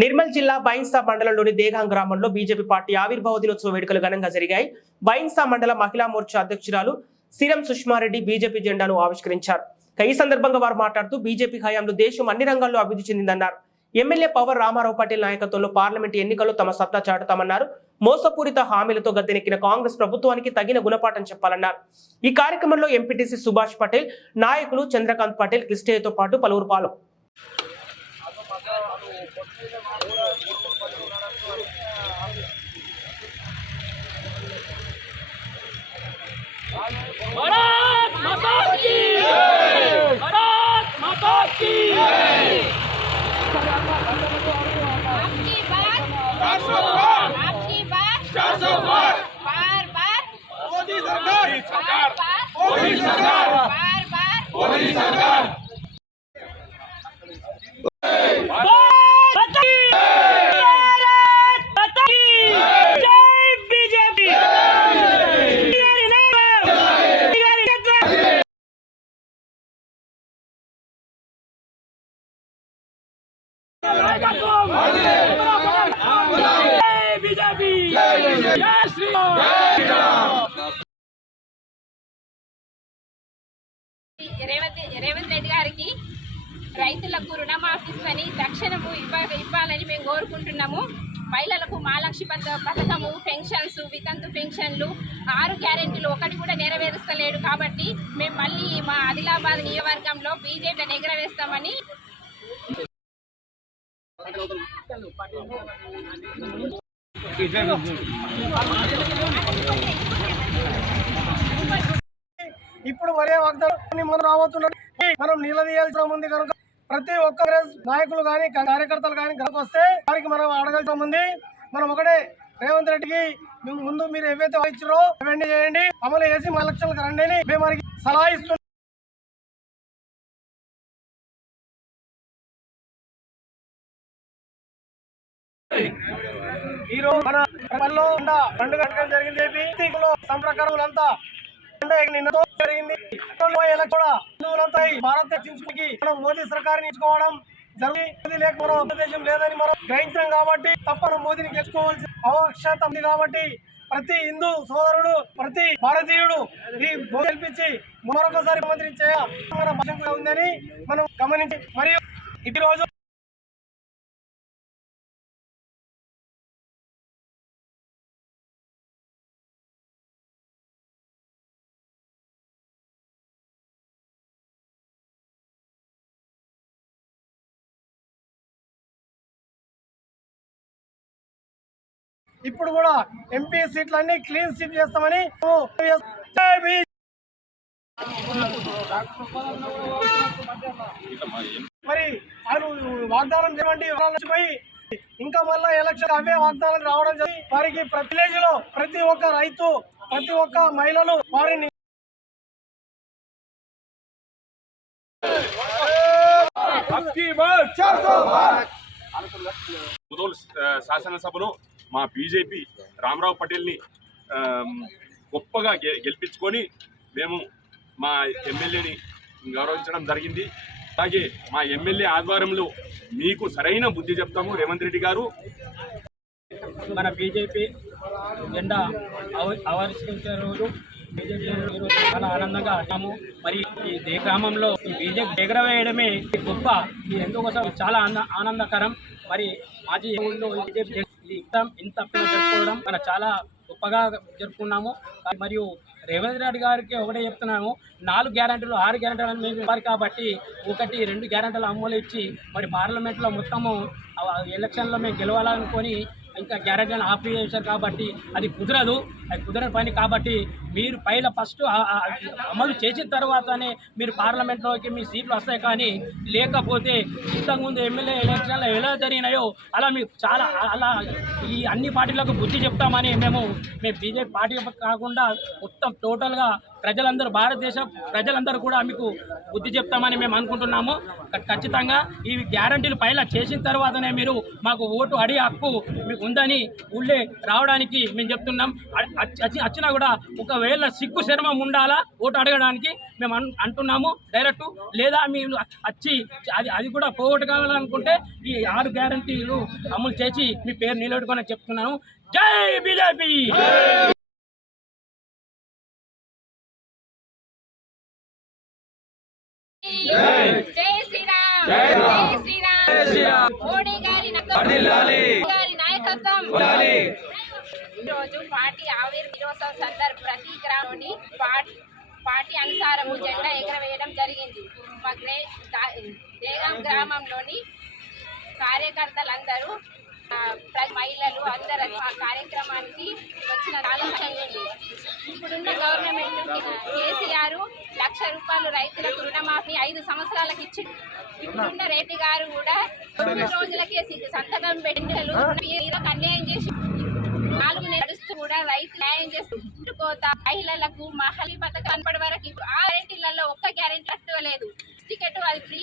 నిర్మల్ జిల్లా బైన్సా మండలంలోని దేగాం గ్రామంలో బీజేపీ పార్టీ ఆవిర్భావ దినోత్సవ వేడుకలు ఘనంగా జరిగాయి. బైన్సా మండల మహిళా మోర్చా అధ్యక్షురాలు సిరం సుష్మారెడ్డి బీజేపీ జెండాను ఆవిష్కరించారు. ఈ సందర్భంగా వారు మాట్లాడుతూ బీజేపీ హయాంలో దేశం అన్ని రంగాల్లో అభివృద్ధి చెందిందన్నారు. ఎమ్మెల్యే పవర్ రామారావు పటేల్ నాయకత్వంలో పార్లమెంట్ ఎన్నికల్లో తమ సత్తా చాటుతామన్నారు. మోసపూరిత హామీలతో గద్దెనెక్కిన కాంగ్రెస్ ప్రభుత్వానికి తగిన గుణపాఠం చెప్పాలన్నారు. ఈ కార్యక్రమంలో ఎంపీటీసీ సుభాష్ పటేల్, నాయకులు చంద్రకాంత్ పటేల్, క్రిస్టేతో పాటు పలువురు పాల్గొన్నారు. भारत माता की जय, भारत माता की जय। आपकी बात 400 बार बार मोदी सरकार मोदी सरकार बार मोदी सरकार। రేవంత్ రెడ్డి గారికి రైతులకు రుణమాఫీని తక్షణము ఇవ్వాలని మేము కోరుకుంటున్నాము. మహిళలకు మహాలక్ష్మి పథకము, పెన్షన్స్, వితంతు పెన్షన్లు, 6 గ్యారెంటీలు ఒకటి కూడా నెరవేరుస్తలేడు. కాబట్టి మేము మళ్ళీ మా ఆదిలాబాద్ నియోజకవర్గంలో బీజేపీని ఎగరవేస్తామని ఇప్పుడు మరే వాగ్దానం మనం రాబోతున్నాం. మనం నిలదీయాల్సిన ఉంది కనుక ప్రతి ఒక్క నాయకులు కానీ కార్యకర్తలు కానీ కనుక వస్తే వారికి మనం అడగాల్సిన ఉంది. మనం ఒకటే రేవంత్ రెడ్డికి ముందు మీరు ఏవైతే ఇచ్చారో అవన్నీ చేయండి, అమలు చేసి మా లక్ష్యాలకు రండి అని మేము వారికి సలహా ఇస్తున్నాం. ఈరోజు మన పనిలో 2 గంటలు జరిగింది. సంప్రకారులంతా నిన్నతో జరిగింది. భారత మనం మోదీ సర్కారుని ఇచ్చుకోవడం జరిగింది. లేక మరో ఉద్దేశం లేదని మనం గ్రహించాం కాబట్టి తప్పను మోదీని గెలుచుకోవాల్సిన అవకాశం ఉంది. కాబట్టి ప్రతి హిందూ సోదరుడు, ప్రతి భారతీయుడు ఈ గెలిపించి మరొకసారి మంత్రి చేయ ఉందని మనం గమనించి మరియు ఈ రోజు ఇప్పుడు కూడా ఎంపీ సీట్లన్నీ క్లీన్ స్వీప్ చేస్తామని మరి వాళ్ళు వాగ్దానం చేయండి. ఇంకా మళ్ళీ ఎలక్షన్ అవే వాగ్దానాలు రావడం జరిగింది. వారికి ప్రతి విలేజ్ లో ప్రతి ఒక్క రైతు, ప్రతి ఒక్క మహిళలు వారిని శాసనసభలో మా బీజేపీ రామారావు పటేల్ని గొప్పగా గెలిపించుకొని మేము మా ఎమ్మెల్యేని గౌరవించడం జరిగింది. అలాగే మా ఎమ్మెల్యే ఆధ్వర్యంలో మీకు సరైన బుద్ధి చెప్తాము. రేవంత్ రెడ్డి గారు మన బీజేపీ జెండా ఆవిష్కరించే రోజు బీజేపీ ఈరోజు చాలా ఆనందంగా ఉన్నాము. మరి ఈ గ్రామంలో ఈ బీజేపీ ఎగరవేయడమే గొప్ప, ఈ ఎందుకోసం చాలా ఆనందకరం. మరి మాజీ ఊళ్ళో బీజేపీ ఇంత జరుపుకోవడం మన చాలా గొప్పగా జరుపుకున్నాము. మరియు రేవంత్ రెడ్డి గారికి ఒకటే చెప్తున్నాము, 4 గ్యారెంటీలు 6 గ్యారెంటీలు అని మేము ఇవ్వాలి. కాబట్టి 1-2 గ్యారెంటీలు అమలు ఇచ్చి మరి పార్లమెంట్లో మొత్తము ఎలక్షన్లో మేము గెలవాలనుకొని ఇంకా గ్యారెంటీలను ఆఫ్ చేశారు. కాబట్టి అది కుదరదు, అది కుదరని పని. కాబట్టి మీరు ఫస్ట్ అమలు చేసిన తర్వాతనే మీరు పార్లమెంట్లోకి మీ సీట్లు వస్తాయి. కానీ లేకపోతే ఇంతకుముందు ఎమ్మెల్యే ఎలక్షన్లో ఎలా జరిగినాయో అలా మీకు చాలా అలా ఈ అన్ని పార్టీలకు బుద్ధి చెప్తామని మేము బీజేపీ పార్టీ కాకుండా మొత్తం టోటల్గా ప్రజలందరూ, భారతదేశ ప్రజలందరూ కూడా మీకు బుద్ధి చెప్తామని మేము అనుకుంటున్నాము. ఖచ్చితంగా ఈ గ్యారంటీలు పైలా చేసిన తర్వాతనే మీరు మాకు ఓటు అడిగే హక్కు మీకు ఉందని ఊళ్ళే రావడానికి మేము చెప్తున్నాం. వచ్చినా కూడా ఒకవేళ సిగ్గు శర్మం ఉండాలా ఓటు అడగడానికి మేము అంటున్నాము డైరెక్ట్. లేదా మీరు వచ్చి అది కూడా పోగొట్టు కావాలనుకుంటే ఈ 6 గ్యారంటీలు అమలు చేసి మీ పేరు నిలబెట్టుకొని చెప్తున్నాను. జై బీజేపీ. జై శ్రీరామ్. జై శ్రీరామ్. మోడీ గారి నాయకత్వం. ఈరోజు పార్టీ ఆవిర్భావం సందర్భ ప్రతి గ్రామంలోని పార్టీ అనుసారము జెండా ఎగరవేయడం జరిగింది. మా దేగాం గ్రామంలోని కార్యకర్తలందరూ మహిళలు అందరూ ఆ కార్యక్రమానికి వచ్చిన ఆలోచన ఉంది. ఇప్పుడున్న గవర్నమెంట్ కేసీఆర్ ₹1,00,000 రైతులకు రుణమాఫీ 5 సంవత్సరాలకు ఇచ్చింది. ఇప్పుడున్న రెడ్డి గారు కూడా 2 రోజులకే సంతకం పెట్టి అన్యాయం చేసి 4 నెలలు నడుస్తూ కూడా రైతు న్యాయం చేస్తూ కోత మహిళలకు మహిళ పథకం ఇప్పటి వరకు 6 గ్యారెంటీలలో ఒక్క గ్యారెంటీ లేదు. టికెట్ అది ఫ్రీ.